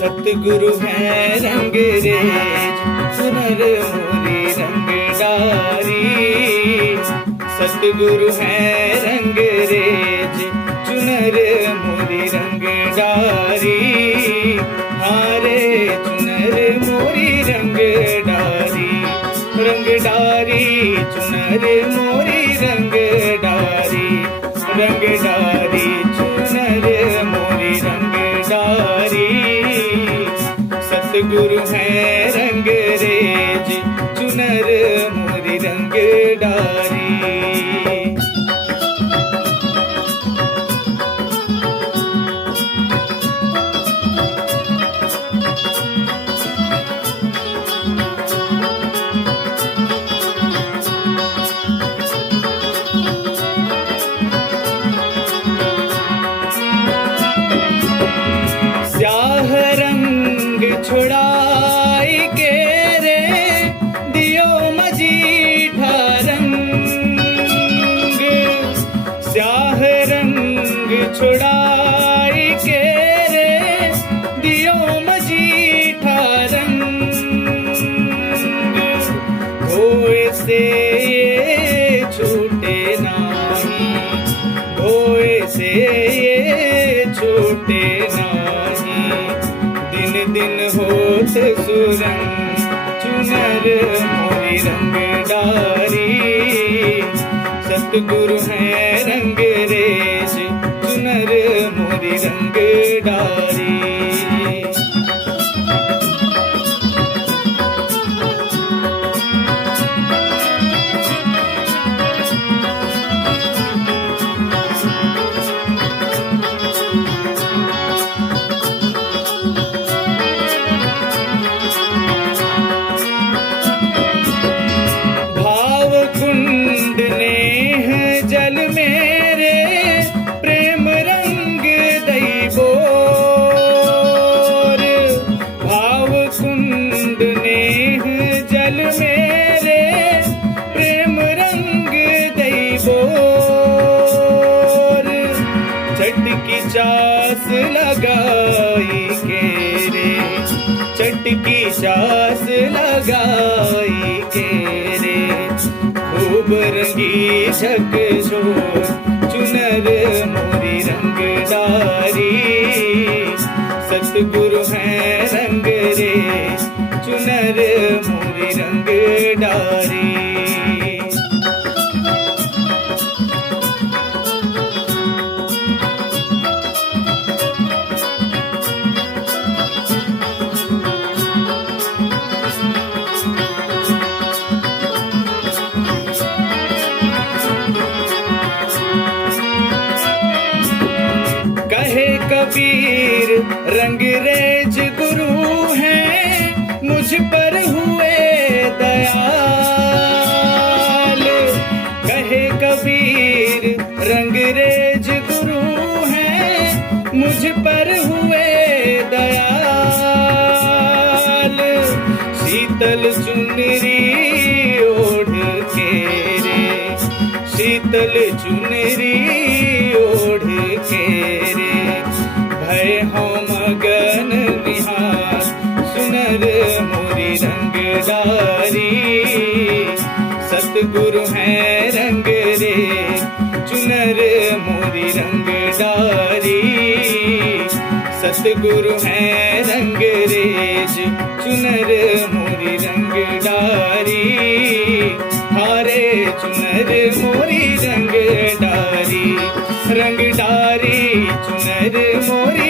सतगुरु है रंगरेज चुनर मोरी रंगदारी। सतगुरु है रंगरेज चुनर मोरी रंगदारी। हारे चुनर मोरी रंगदारी, रंगदारी चुनर मोरी रंगदारी, रंगदारी चुनर मोरी रंगदारी। सतगुरु है रंगरेज चुनर मोरी रंगदारी। स्याह रंग छुड़ाई के रे दियो मजीठा रंग। स्याह रंग छुड़ाई के रे दियो मजीठा रंग। धोए से ये छूटे नाही, धोए से ये छूटे नाही। दिन दिन होत सुरंग चुनर मोरी रंगदारी। सतगुरु है रंगरेज चुनर मोरी रंगदारी। कुंड नेह जल मेरे प्रेम रंग दई बोर। भाव कुंड नेह जल मेरे प्रेम रंग दई बोर। चटकी चास लगाई के रे, चटकी चास लगाई के रे। खूब रंगी झकझोर चुनर मोरी रंगदारी। सतगुरु है रंगरेज चुनर मोरी रंगदारी। कबीर रंगरेज गुरु हैं मुझ पर हुए दयाल। कहे कबीर रंगरेज गुरु हैं मुझ पर हुए दयाल। शीतल चुनरी ओढ़ के रे, शीतल चुनरी ओढ़ के रे। भय हो मगन निहार सुनर मोरी रंगदारी। सतगुरु है रंगरेज चुनर मोरी रंगदारी। सतगुरु है रंगरेज चुनर मोरी रंगदारी। हारे चुनर मोरी रंगदारी, रंगदारी चुनर मोरी